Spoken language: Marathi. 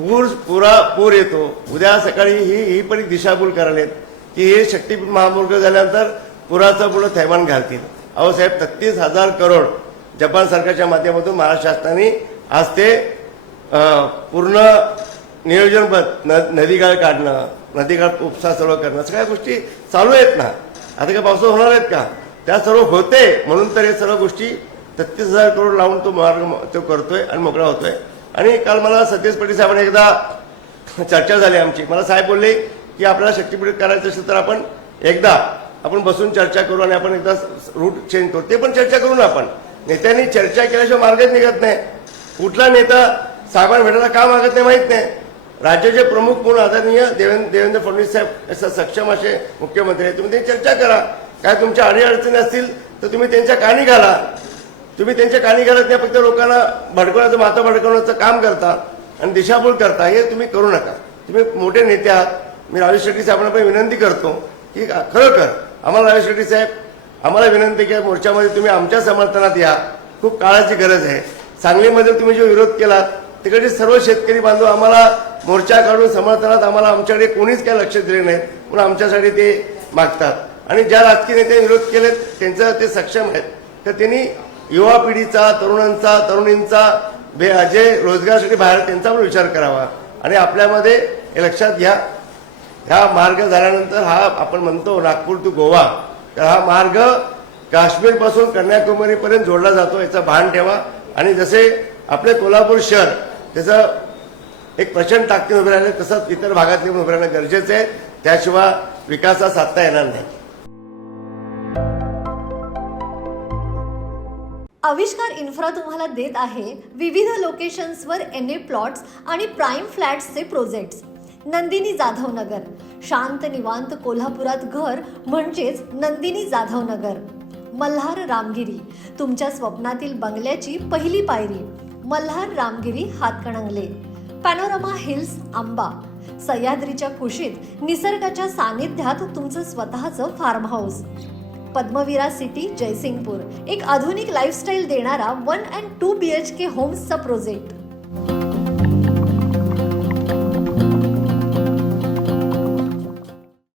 पूर येतो. उद्या सकाळी ही पण एक दिशाभूल करायला की हे शक्तीपीठ महामार्ग झाल्यानंतर पुराचं पुढं थैमान घालतील. अहो साहेब, 33,000 करोड जपान सरकारच्या माध्यमातून महाराष्ट्र शासनाने आज ते पूर्ण नियोजनबद्ध नदीकाळ काढणं, नदीकाळ उपसा सर्व करणं, सगळ्या गोष्टी चालू आहेत ना. आता काय पावसाळा होणार आहेत का? त्या सर्व होते म्हणून तर हे सर्व गोष्टी 33,000 करोड लावून तो मार्ग तो करतोय आणि मोकळा होतोय. आणि काल मला सतीश पाटील साहेबांनी एकदा चर्चा झाली आमची. मला साहेब बोलले की आपल्याला शक्तीपीठ करायचं असेल तर आपण एकदा बसून चर्चा करू आणि आपण एकदा रूट चेंज करू. ते पण चर्चा करू ना. आपण नेत्यांनी चर्चा केल्याशिवाय मार्गच निघत नाही. कुठला नेता साहेबांना भेटायला का मागत नाही माहीत नाही. राज्याचे प्रमुख म्हणून आदरणीय देवेंद्र फडणवीस साहेब असं सक्षम असे मुख्यमंत्री आहेत. तुम्ही त्यांची चर्चा करा. काय तुमच्या अडीअडचणी असतील तर तुम्ही त्यांच्या कानी घाला. तुम्ही त्यांच्या कानी घालत नाही, फक्त लोकांना भडकवण्याचं, माथा भडकवण्याचं काम करता आणि दिशाभूल करता. हे तुम्ही करू नका. तुम्ही मोठे नेते आहात. मी राजेश शेट्टी साहेबांना पण विनंती करतो की खरोखर आम्हाला राजेश शेट्टी साहेब, आम्हाला विनंती की मोर्चामध्ये तुम्ही आमच्या समर्थनात या. खूप काळाची गरज आहे. सांगलीमध्ये तुम्ही जो विरोध केला तिकडे सर्व शेतकरी बांधव आम्हाला मोर्चा काढून समर्थनात, आम्हाला आमच्याकडे कोणीच काय लक्ष दिले नाहीत म्हणून आमच्यासाठी ते मागतात. आणि ज्या राजकीय नेत्यांनी विरोध केलेत त्यांचं ते सक्षम आहेत. तर त्यांनी युवा पिढीचा, तरुणांचा, तरुणींचा जे रोजगारासाठी बाहेर त्यांचा पण विचार करावा. आणि आपल्यामध्ये हे लक्षात घ्या, हा मार्ग झाल्यानंतर हा आपण म्हणतो नागपूर टू गोवा, तर हा मार्ग काश्मीरपासून कन्याकुमारीपर्यंत जोडला जातो, याचं भान ठेवा. आणि जसे आपले कोल्हापूर शहर त्याचं एक प्रचंड ताकदीने उभे राहिले, तसंच इतर भागातले पण उभे राहणं गरजेचं आहे. त्याशिवाय विकासात साधता येणार नाही. आविष्कार इन्फ्रा तुम्हाला देत आहे विविध लोकेशन्सवर NA प्लॉट्स आणि प्राईम फ्लॅट्सचे प्रोजेक्ट्स. नंदिनी जाधव नगर, शांत निवांत कोल्हापुरात घर म्हणजेच नंदिनी जाधव नगर. मल्हार रामगिरी, तुमच्या स्वप्नातील बंगल्याची पहिली पायरी. मल्हार रामगिरी हातकणंगले. पॅनोरमा हिल्स आंबा, सह्याद्रीच्या कुशीत निसर्गाच्या सानिध्यात तुमचं स्वतःचं farm house. Padmavira city Jaysingpur, एक आधुनिक लाईफस्टाईल देणारा 1 and 2 BHK होम्सचा प्रोजेक्ट.